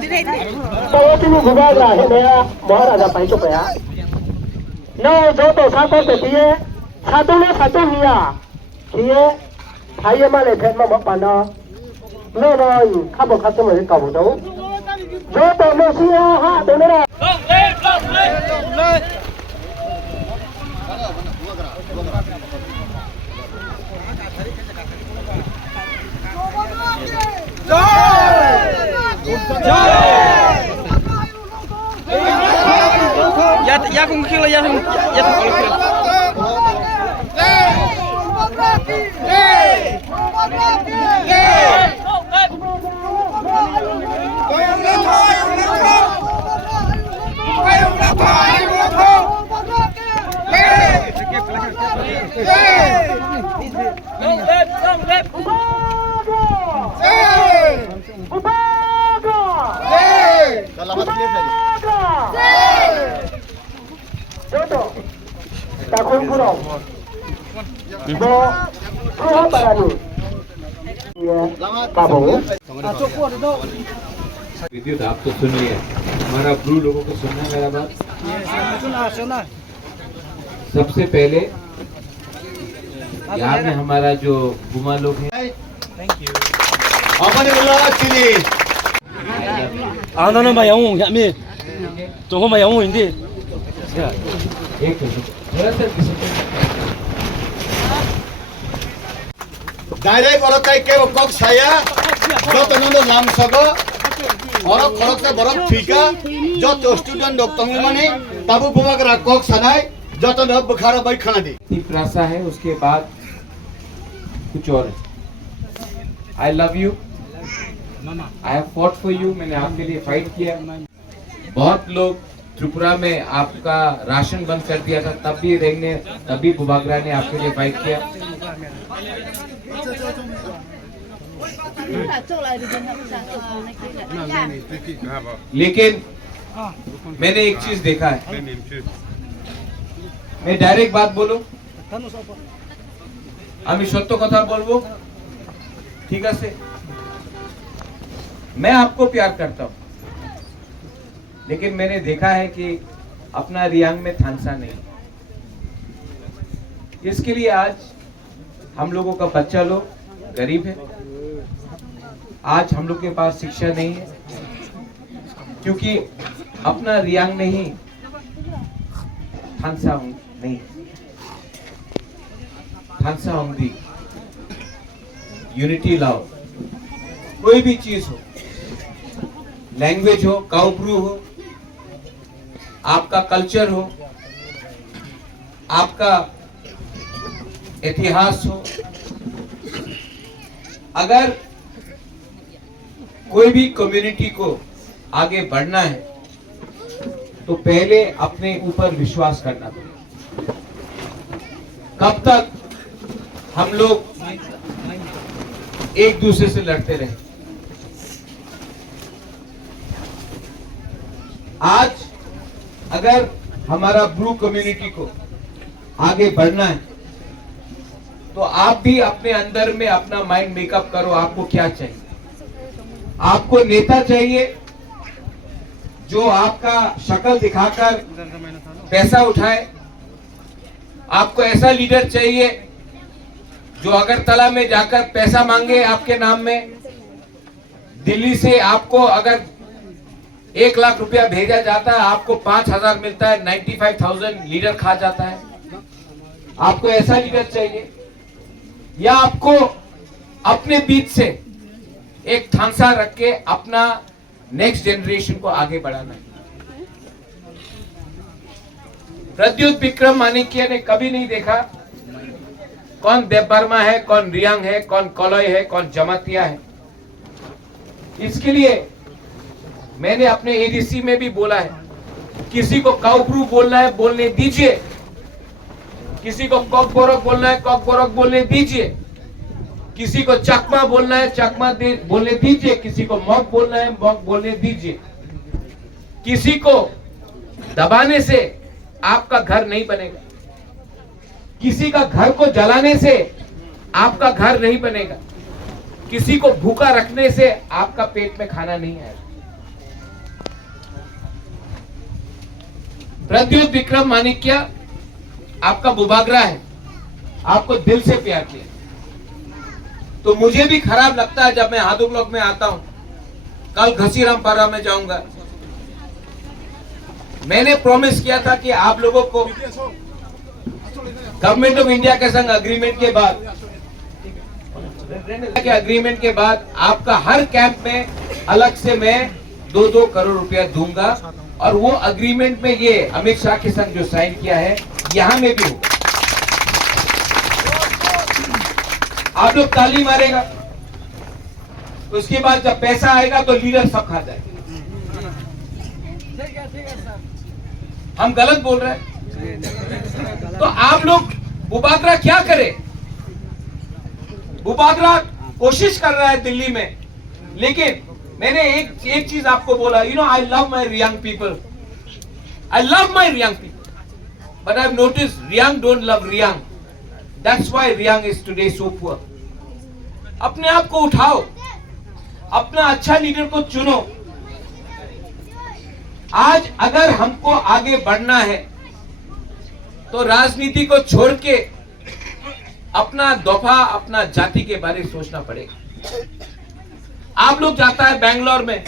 Tawatini Bubagra Hemea Maharaja Paitopaya. No, Zoto Sato Tia, Satuna Satonia, Kia, Hayamale Pema Mapana. No, couple customers come though. Zoto Mosia, ha, Donera. Ya không kêu là ya không Takun kurang. Bo, kurang barang. Ya, kamu. विद्युत आप तो सुनिए, हमारा blue लोगों को सुनना है मेरा बात। सुना। सबसे पहले यहाँ में हमारा जो बुमा लोग हैं, Thank you. 안 하는 바 영웅 야미 조금만 영웅인데 एक थोड़ा सा डाइरेक्ट और कई के कक साया जो तनंदो नाम सगो और खरक से बरफ ठीका जो तो स्टूडेंट डॉक्टर माने बाबू बुमा का कक सनाई जो तो न बुखारा भाई खाना दी प्रासा है, उसके बाद कुछ और है। आई love you, I have fought for you, मैंने आपके लिए फाइट किया। बहुत लोग त्रिपुरा में आपका राशन बंद कर दिया था, तब भी बुबागरा ने आपके लिए फाइट किया। लेकिन मैंने एक चीज देखा है, मैं डायरेक्ट बात बोलूं, আমি সত্য কথা বলবো, ठीक है से मैं आपको प्यार करता हूं, लेकिन मैंने देखा है कि अपना रियांग में थानसा नहीं। इसके लिए आज हम लोगों का बच्चा लोग गरीब है, आज हम लोग के पास शिक्षा नहीं है, क्योंकि अपना रियांग नहीं थानसा नहीं, थानसा होंगी यूनिटी लाओ। कोई भी चीज हो, लैंग्वेज हो, काउप्रू हो, आपका कल्चर हो, आपका इतिहास हो, अगर कोई भी कम्युनिटी को आगे बढ़ना है तो पहले अपने ऊपर विश्वास करना पड़ेगा। कब तक हम लोग एक दूसरे से लड़ते रहे? आज अगर हमारा ब्लू कम्युनिटी को आगे बढ़ना है तो आप भी अपने अंदर में अपना माइंड मेकअप करो। आपको क्या चाहिए? आपको नेता चाहिए जो आपका शक्ल दिखाकर पैसा उठाए? आपको ऐसा लीडर चाहिए जो अगरतला में जाकर पैसा मांगे आपके नाम में? दिल्ली से आपको अगर 1 लाख रुपया भेजा जाता है, आपको 5,000 मिलता है, 95,000 लीडर खा जाता है। आपको ऐसा लीडर चाहिए, या आपको अपने बीच से एक थानसा रख के अपना नेक्स्ट जनरेशन को आगे बढ़ाना है? प्रद्युत विक्रम माणिक्य ने कभी नहीं देखा कौन देवबर्मा है, कौन रियांग है, कौन कॉलोय है, कौन जमातिया है। इसके लिए मैंने अपने एडीसी में भी बोला है, किसी को काउप्रू बोलना है बोलने दीजिए, किसी को कॉकबोरक बोलना है कॉकबोरक बोलने दीजिए, किसी को चकमा बोलना है चकमा बोलने दीजिए, किसी को मॉक बोलना है मॉक बोलने दीजिए। किसी को दबाने से आपका घर नहीं बनेगा, किसी का घर को जलाने से आपका घर नहीं बनेगा, किसी को भूखा रखने से आपका पेट में खाना नहीं आएगा। प्रद्योत विक्रम माणिक्य आपका बुबागरा है, आपको दिल से प्यार किया। तो मुझे भी खराब लगता है जब मैं हादू ब्लॉक में आता हूं। कल घसीराम पारा में जाऊंगा। मैंने प्रॉमिस किया था कि आप लोगों को गवर्नमेंट ऑफ इंडिया के संग अग्रीमेंट के बाद आपका हर कैंप में अलग से मैं 2-2 करोड़ रुपया दूंगा। और वो अग्रीमेंट में ये अमित शाह के संग जो साइन किया है यहां में भी होगा। आप लोग ताली मारेगा, उसके बाद जब पैसा आएगा तो लीडर सब खा जाएगा। हम गलत बोल रहे हैं? तो आप लोग बुबागरा क्या करे? बुबागरा कोशिश कर रहा है दिल्ली में, लेकिन मैंने एक चीज आपको बोला, you know I love my Reang people, I love my Reang people, but I have noticed Reang don't love Reang, that's why Reang is today so poor. अपने आप को उठाओ, अपना अच्छा लीडर को चुनो। आज अगर हमको आगे बढ़ना है तो राजनीति को छोड़ के अपना दफा, अपना जाति के बारे में सोचना पड़ेगा। आप लोग जाता है बेंगलोर में,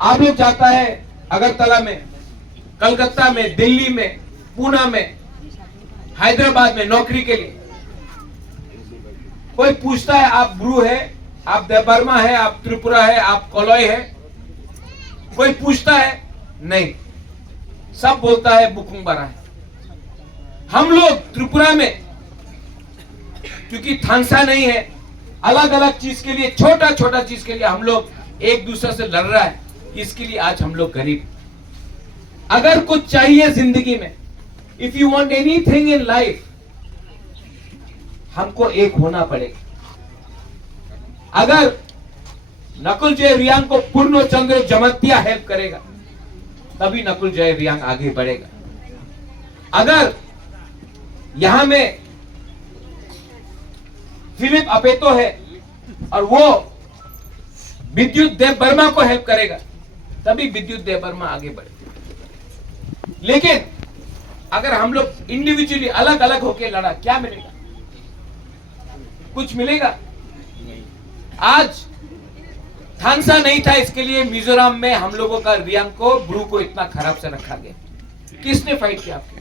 आप लोग जाता है अगरतला में, कलकत्ता में, दिल्ली में, पूना में, हैदराबाद में नौकरी के लिए। कोई पूछता है आप ब्रू है, आप देबर्मा है, आप त्रिपुरा है, आप कोलोई है? कोई पूछता है? नहीं, सब बोलता है बुकुंबरा है। हम लोग त्रिपुरा में क्योंकि थानसा नहीं है, अलग अलग चीज के लिए, छोटा छोटा चीज के लिए हम लोग एक दूसरे से लड़ रहा है, इसके लिए आज हम लोग गरीब। अगर कुछ चाहिए जिंदगी में, if you want anything in life, हमको एक होना पड़ेगा। अगर नकुल जय रियांग को पूर्ण चंद्र जमतिया हेल्प करेगा तभी नकुल जय रियांग आगे बढ़ेगा। अगर यहां में फिलिप अपेतो है और वो विद्युत देव वर्मा को हेल्प करेगा तभी विद्युत देव वर्मा आगे बढ़ेगा। लेकिन अगर हम लोग इंडिविजुअली अलग अलग होकर लड़ा, क्या मिलेगा? कुछ मिलेगा? आज थानसा नहीं था, इसके लिए मिजोरम में हम लोगों का रियांग को, ब्रू को इतना खराब से रखा गया। किसने फाइट किया आपके?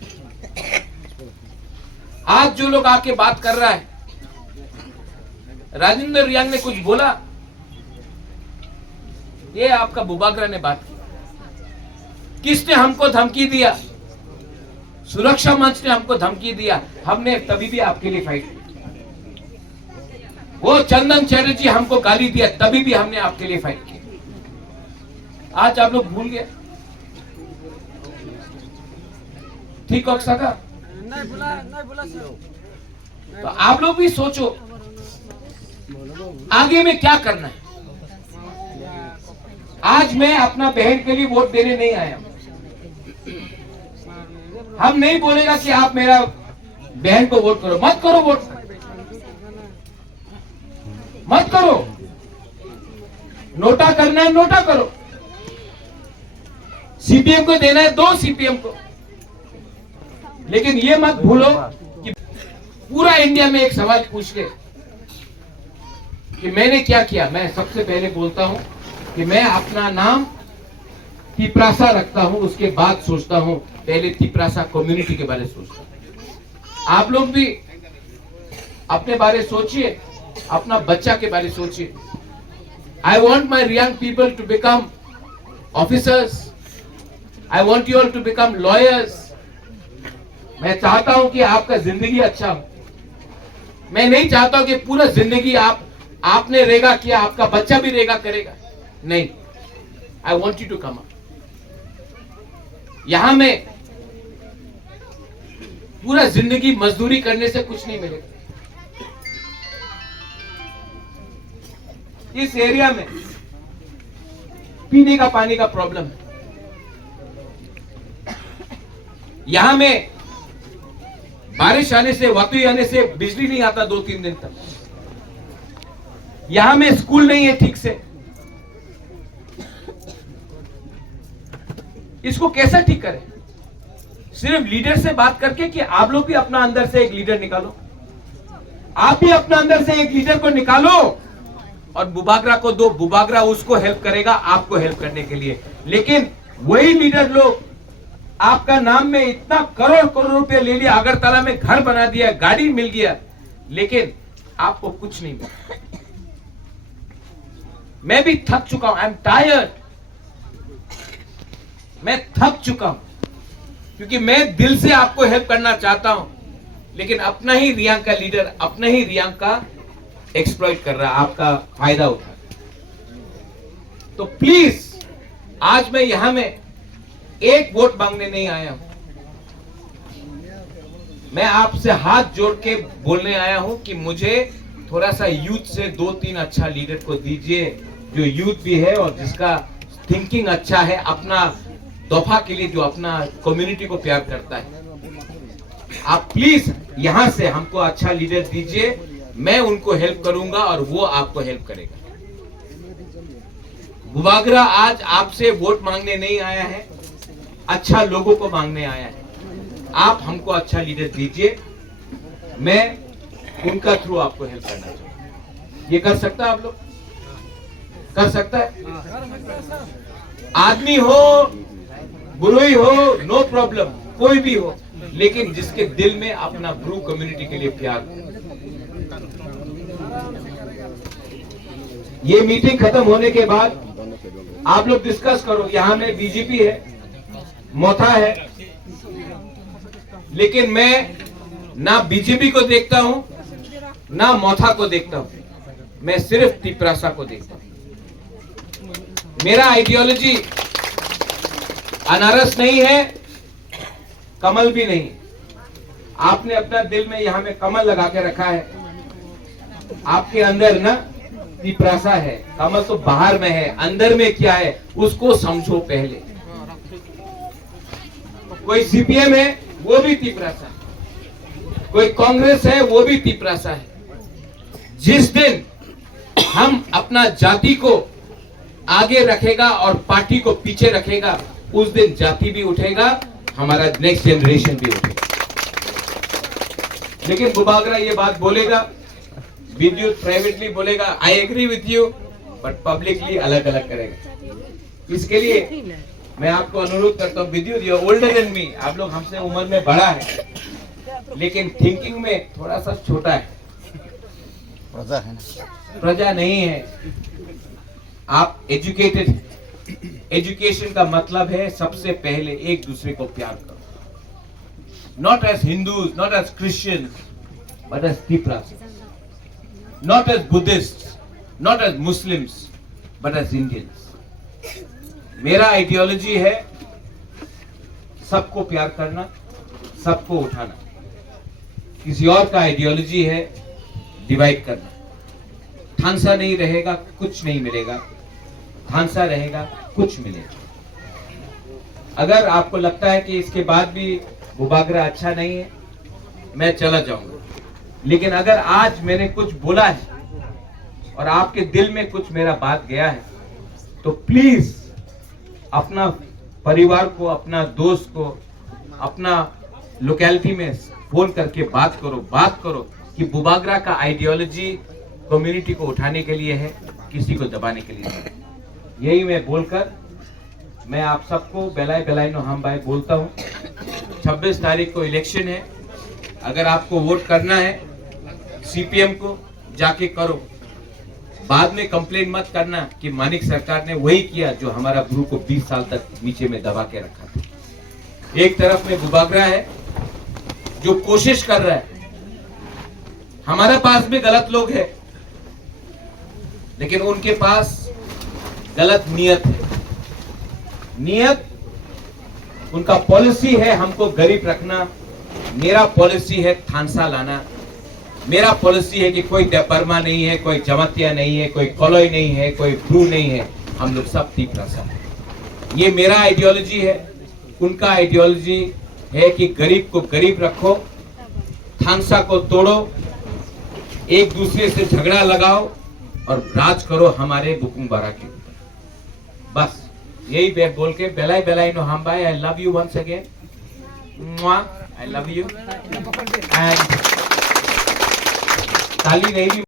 आज जो लोग आके बात कर रहा है, राजेंद्र रियांग ने कुछ बोला? ये आपका बुबागरा ने बात की। किसने हमको धमकी दिया? सुरक्षा मंच ने हमको धमकी दिया, हमने तभी भी आपके लिए फाइट की। वो चंदन चैटर्जी हमको गाली दिया, तभी भी हमने आपके लिए फाइट की। आज आप लोग भूल गए? ठीक हो सका? तो आप लोग भी सोचो आगे में क्या करना है। आज मैं अपना बहन के लिए वोट देने नहीं आया। हम नहीं बोलेगा कि आप मेरा बहन को वोट करो, मत करो, वोट मत करो। नोटा करना है, नोटा करो। सीपीएम को देना है, दो सीपीएम को। लेकिन ये मत भूलो कि पूरा इंडिया में एक सवाल पूछ ले कि मैंने क्या किया। मैं सबसे पहले बोलता हूं कि मैं अपना नाम तिपरासा रखता हूं, उसके बाद सोचता हूं, पहले तिपरासा कम्युनिटी के बारे में सोचता हूं। आप लोग भी अपने बारे सोचिए, अपना बच्चा के बारे सोचिए। I want my Reang people to become officers, I want you all to become lawyers. मैं चाहता हूं कि आपका जिंदगी अच्छा हो। मैं नहीं चाहता हूं कि पूरा जिंदगी आपने रेगा किया, आपका बच्चा भी रेगा करेगा। नहीं, I want you to come up. यहां में पूरा जिंदगी मजदूरी करने से कुछ नहीं मिलेगा। इस एरिया में पीने का पानी का प्रॉब्लम है। यहां में बारिश आने से, वातुई आने से बिजली नहीं आता 2-3 दिन तक। यहां में स्कूल नहीं है ठीक से। इसको कैसा ठीक करें? सिर्फ लीडर से बात करके कि आप लोग भी अपना अंदर से एक लीडर निकालो, आप भी अपना अंदर से एक लीडर को निकालो और बुबागरा को दो, बुबागरा उसको हेल्प करेगा आपको हेल्प करने के लिए। लेकिन वही लीडर लोग आपका नाम में इतना करोड़ करोड़ रुपए ले लिया, अगरतला में घर बना दिया, गाड़ी मिल गया, लेकिन आपको कुछ नहीं मिला। मैं भी थक चुका हूं, आई एम टायर्ड, मैं थक चुका हूं, क्योंकि मैं दिल से आपको हेल्प करना चाहता हूं, लेकिन अपना ही रियांक का लीडर अपना ही रियांक का एक्सप्लॉइट कर रहा है, आपका फायदा उठा। तो प्लीज आज मैं यहां में एक वोट मांगने नहीं आया हूं, मैं आपसे हाथ जोड़ के बोलने आया हूं कि मुझे थोड़ा सा यूथ से 2-3 अच्छा लीडर को दीजिए, जो यूथ भी है और जिसका थिंकिंग अच्छा है, अपना दफा के लिए, जो अपना कम्युनिटी को प्यार करता है। आप प्लीज यहां से हमको अच्छा लीडर दीजिए, मैं उनको हेल्प करूंगा और वो आपको हेल्प करेगा। बुबागरा आज आपसे वोट मांगने नहीं आया है, अच्छा लोगों को मांगने आया है। आप हमको अच्छा लीडर दीजिए, मैं उनका थ्रू आपको हेल्प करना चाहूंगा। ये कर सकता है, आप लोग कर सकता है? आदमी हो, बुरुई हो, नो प्रॉब्लम, कोई भी हो, लेकिन जिसके दिल में अपना ब्रू कम्युनिटी के लिए प्यार। ये मीटिंग खत्म होने के बाद आप लोग डिस्कस करो। यहां में बीजेपी है, मोथा है, लेकिन मैं ना बीजेपी को देखता हूं ना मोथा को देखता हूं, मैं सिर्फ तिपरासा को देखता हूं। मेरा आइडियोलॉजी अनारस नहीं है, कमल भी नहीं। आपने अपना दिल में यहां में कमल लगा के रखा है, आपके अंदर ना तिपरासा है। कमल तो बाहर में है, अंदर में क्या है उसको समझो पहले। कोई सीपीएम है वो भी तिपरासा है, कोई कांग्रेस है वो भी तिपरासा है। जिस दिन हम अपना जाति को आगे रखेगा और पार्टी को पीछे रखेगा, उस दिन जाति भी उठेगा, हमारा नेक्स्ट जनरेशन भी उठेगा। लेकिन बुबागरा ये बात बोलेगा, विद्युत प्राइवेटली बोलेगा, I agree with you, but publicly अलग अलग करेगा। इसके लिए मैं आपको अनुरोध करता हूँ, Vidyut you are older than me, आप लोग हमसे उम्र में बड़ा है, लेकिन थिंकिंग में थोड़ा सा छोटा है, प्रजा है ना, प्रजा नहीं है। आप एजुकेटेड, एजुकेशन का मतलब है सबसे पहले एक दूसरे को प्यार करो, not as Hindus, not as Christians, but as Tiprasa, not as Buddhist, not as Muslims, but as Indians. मेरा आइडियोलॉजी है सबको प्यार करना, सबको उठाना। किसी और का आइडियोलॉजी है डिवाइड करना। थानसा नहीं रहेगा कुछ नहीं मिलेगा, थानसा रहेगा कुछ मिलेगा। अगर आपको लगता है कि इसके बाद भी बुबागरा अच्छा नहीं है, मैं चला जाऊंगा, लेकिन अगर आज मैंने कुछ बोला है और आपके दिल में कुछ मेरा बात गया है, तो प्लीज अपना परिवार को, अपना दोस्त को, अपना लोकेलिटी में फोन करके बात करो कि बुबागरा का आइडियोलॉजी कम्युनिटी को उठाने के लिए है, किसी को दबाने के लिए नहीं। यही मैं बोलकर मैं आप सबको बेलाई नो हम भाई बोलता हूँ। 26 तारीख को इलेक्शन है, अगर आपको वोट करना है सीपीएम को जाके करो, बाद में कंप्लेन मत करना कि मानिक सरकार ने वही किया जो हमारा ब्रू को 20 साल तक नीचे में दबा के रखा था। एक तरफ में बुबागरा है जो कोशिश कर रहा है, हमारे पास भी गलत लोग हैं, लेकिन उनके पास गलत नियत है। नियत उनका पॉलिसी है हमको गरीब रखना, मेरा पॉलिसी है थानसा लाना। मेरा पॉलिसी है कि कोई परमा नहीं है, कोई जमातिया नहीं है, कोई कॉलोई नहीं है, कोई ब्रू नहीं है, हम लोग सब तिपरासा है। ये मेरा आइडियोलॉजी है, उनका आइडियोलॉजी है कि गरीब को गरीब रखो, थानसा को तोड़ो, एक दूसरे से झगड़ा लगाओ और राज करो हमारे बुकुंग बारा के ऊपर। बस यही बोल के बेलाई नो हम भाई, I love you once again. I love you. And ताली नहीं भी